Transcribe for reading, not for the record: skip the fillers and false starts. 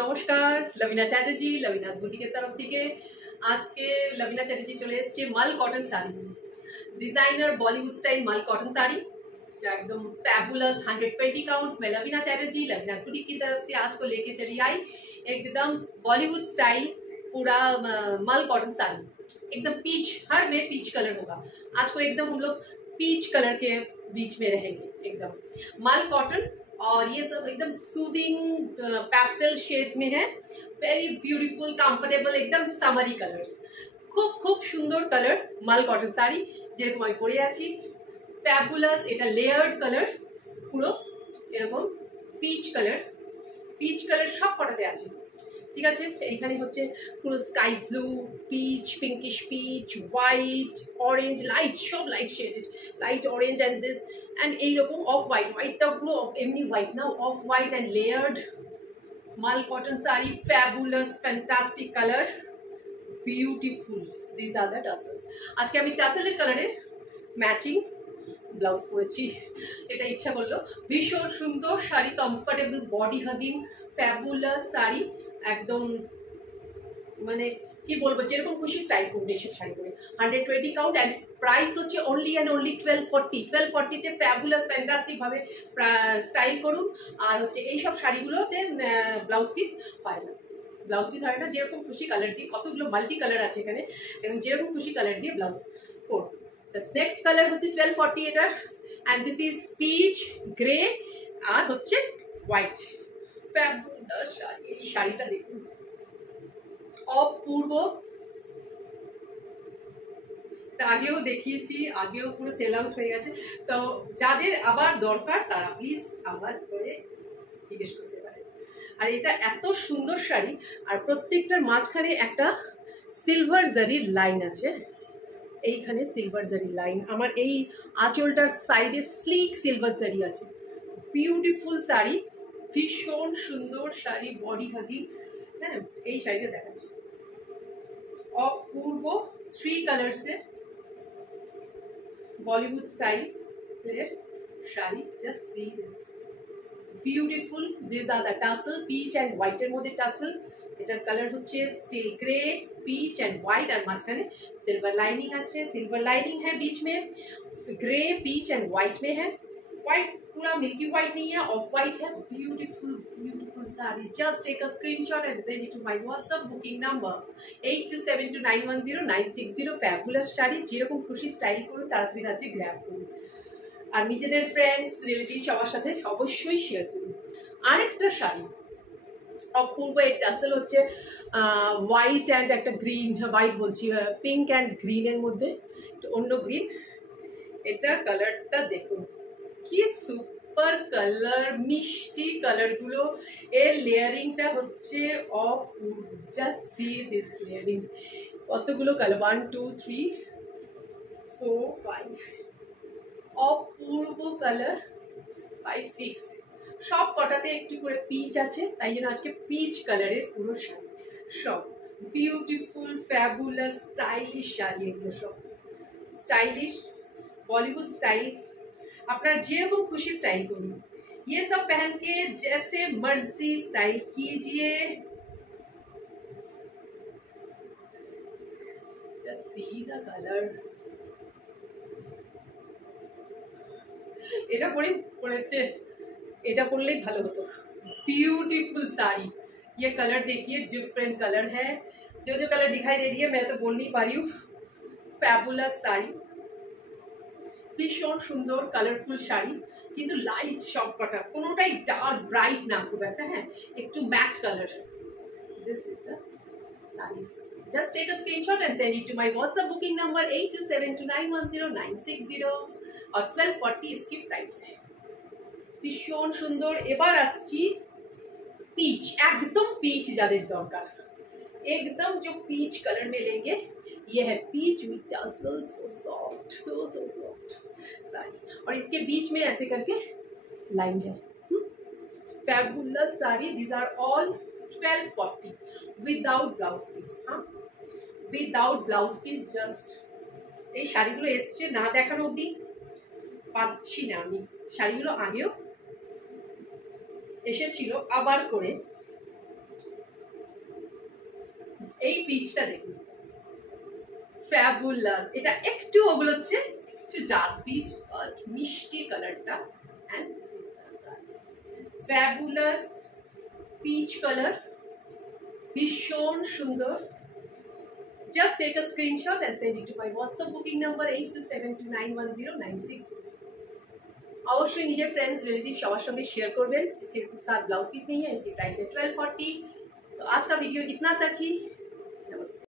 নমস্কার, লবিনা চ্যাটার্জি লবিনাস বুটিকের তরফ থেকে। আজকে লবিনা চ্যাটার্জি চলে এসছে mul cotton sari, designer Bollywood style mul cotton sari, एकदम फैबुलस 120 काउंट। मैं लवीना चैटर्जी लवीनास बुटीक की तरफ से आज को लेके चली आई एकदम बॉलीवुड स्टाइल पूरा माल कॉटन साड़ी, एकदम पीच, हर में पीच कलर होगा। आज को एकदम हम लोग पीच कलर के बीच में रहेंगे, एकदम माल कॉटन। और ये सब एकदम सूदिंग पैस्टल शेड्स में है, वेरी ब्यूटीफुल कंफर्टेबल एकदम सामारी कलर्स, खूब खूब सुंदर कलर माल कटन शाड़ी যেরকম আমি পরে আছি। ফ্যাবুলাস, এটা লেয়ার্ড কালার, পুরো এরকম পিচ কালার সব কটাতে আছে, ঠিক আছে। এইখানে হচ্ছে পুরো sky blue, peach, pinkish peach, white, orange, light, সব light shaded, light orange and this and এইরকম অফ হোয়াইটটা পুরো এমনি হোয়াইট না, off white and layered mul cotton sari, fabulous fantastic colour, beautiful. This are the tassels. আজকে আমি টাসেলের কালারের ম্যাচিং ব্লাউজ পরেছি, এটা ইচ্ছা করলো। ভীষণ সুন্দর sari, comfortable, body hugging, fabulous sari, একদম মানে কি বলবো, যেরকম খুশি স্টাইল করুন এইসব শাড়ি করে। 120 কাউন্ট অ্যান্ড প্রাইস হচ্ছে অনলি অ্যান্ড অনলি 1240 তে ফ্যাবুলাস ফ্যান্টাস্টিক ভাবে স্টাইল করুন। আর হচ্ছে এইসব শাড়িগুলোতে ব্লাউজ পিস হয় না, ব্লাউজ পিস হয় না, যেরকম খুশি কালার দিয়ে, কতগুলো মাল্টি কালার আছে এখানে, এবং যেরকম খুশি কালার দিয়ে ব্লাউজ করুন। নেক্সট কালার হচ্ছে 1240 এটার, and this is peach, grey আর হচ্ছে হোয়াইট। ফ্যাবুলাস শাড়ি, এই শাড়িটা দেখুন, অপূর্ব। আগেও দেখিয়েছি, আগেও পুরো সেল আউট হয়ে গেছে, তো যাদের আবার দরকার তারা প্লিজ আবার করে জিজ্ঞেস করতে পারে। আর এটা এত সুন্দর শাড়ি, আর প্রত্যেকটার মাঝখানে একটা সিলভার জারির লাইন আছে, এইখানে সিলভার জারির লাইন, আমার এই আঁচলটার সাইডে স্লিক সিলভার জারি আছে। বিউটিফুল শাড়ি, ভীষণ সুন্দর শাড়ি, বডি হাগিং। হ্যাঁ, এই শাড়িটা দেখাচ্ছি, অপূর্ব, 3 কালার্সে বলিউড স্টাইল এর sari. Just see this, beautiful. This are the tassel, peach and হোয়াইটের মধ্যে টাসেল। এটার কালার হচ্ছে steel grey, peach and white, আর মাঝখানে सिल्वर लाइनिंग আছে। सिल्वर लाइनिंग है बीच में, ग्रे, पीच एंड व्हाइट में है। व्हाइट पूरा मिल्की व्हाइट नहीं है, ऑफ व्हाइट है। Beautiful beautiful sari. Just take a screenshot and send it to my WhatsApp booking number 8272910960। Fabulous sari, যেরকম খুশি স্টাইল করুন, তাড়াতাড়ি তাড়াতাড়ি গ্র্যাব করুন, আর নিজেদের ফ্রেন্ডস রিলেটিভ সবার সাথে অবশ্যই শেয়ার করুন। আরেকটা শাড়ি অপূর্ব, এর টাসেল হচ্ছে হোয়াইট অ্যান্ড একটা গ্রিন, হোয়াইট বলছি, পিঙ্ক অ্যান্ড গ্রিনের মধ্যে অন্য গ্রিন। এটার কালারটা দেখুন, কি সুপার কালার, মিষ্টি কালারগুলো। এর লেয়ারিংটা হচ্ছে অপূর্ব। জাস্ট সি দিস লেয়ারিং, কতগুলো কালার, 1 2 3 4 5, অপূর্ব কালার, 5 6, সব কটাতে একটু করে পিচ আছে, তাই জন্য আজকে পিচ কালারের পুরো শাড়ি, সব বিউটিফুল ফ্যাবুলাস স্টাইলিশ শাড়ি। এগুলো সব স্টাইলিশ बॉलीवुड स्टाइल, अपना जेरकम खुशी स्टाइल करूँ, ये सब पहन के जैसे मर्जी स्टाइल कीजिए। Just see the colour. এটা পড়েছে, এটা পরলেই ভালো হতো। ब्यूटीफुल साड़ी, ये कलर देखिए, डिफरेंट कलर है, जो जो कलर दिखाई दे रही है मैं तो बोल नहीं पा रही हूँ। फैबुलस साड़ी, ভীষণ সুন্দর কালারফুল শাড়ি, কিন্তু লাইট সব কটা, কোনোটাই ডার্ক ব্রাইট না খুব একটা, হ্যাঁ একটু matte colour. This is the size. Just take a screenshot and send it to my WhatsApp booking number 8272910960 और 1240 इसकी प्राइस है। ভীষণ সুন্দর। এবার আসছি পিচ, একদম পিচ যাদের দরকার, एकदम जो पीच कलर में लेंगे, ये है peach with tassels, so soft, so soft sari, और इसके बीच में ऐसे करके लाइन है। Fabulous sari. This are all 1240 without blouse piece. हाँ, विदाउट ब्लाउज पीस। জাস্ট এই শাড়িগুলো এসছে না দেখানো অবধি পাচ্ছি না আমি। শাড়িগুলো আগেও এসেছিল আবার করে, এই পিচটা দেখুন, ফ্যাবুলাস। এটা একটু ওগুলোচ্ছে, একটু ডার্ক পিচ, বাট মিষ্টি কালারটা। And this is the sari, fabulous peach colour, ভীষণ সুন্দর। Just take a screenshot and send it to my WhatsApp booking number 8272910960। अवश्य निजे फ्रेंड्स रिलेटिव सবার সঙ্গে शेयर করবেন। इसके साथ ब्लाउज पीस नहीं है, इसकी प्राइस है 1240। तो आज का वीडियो इतना तक ही।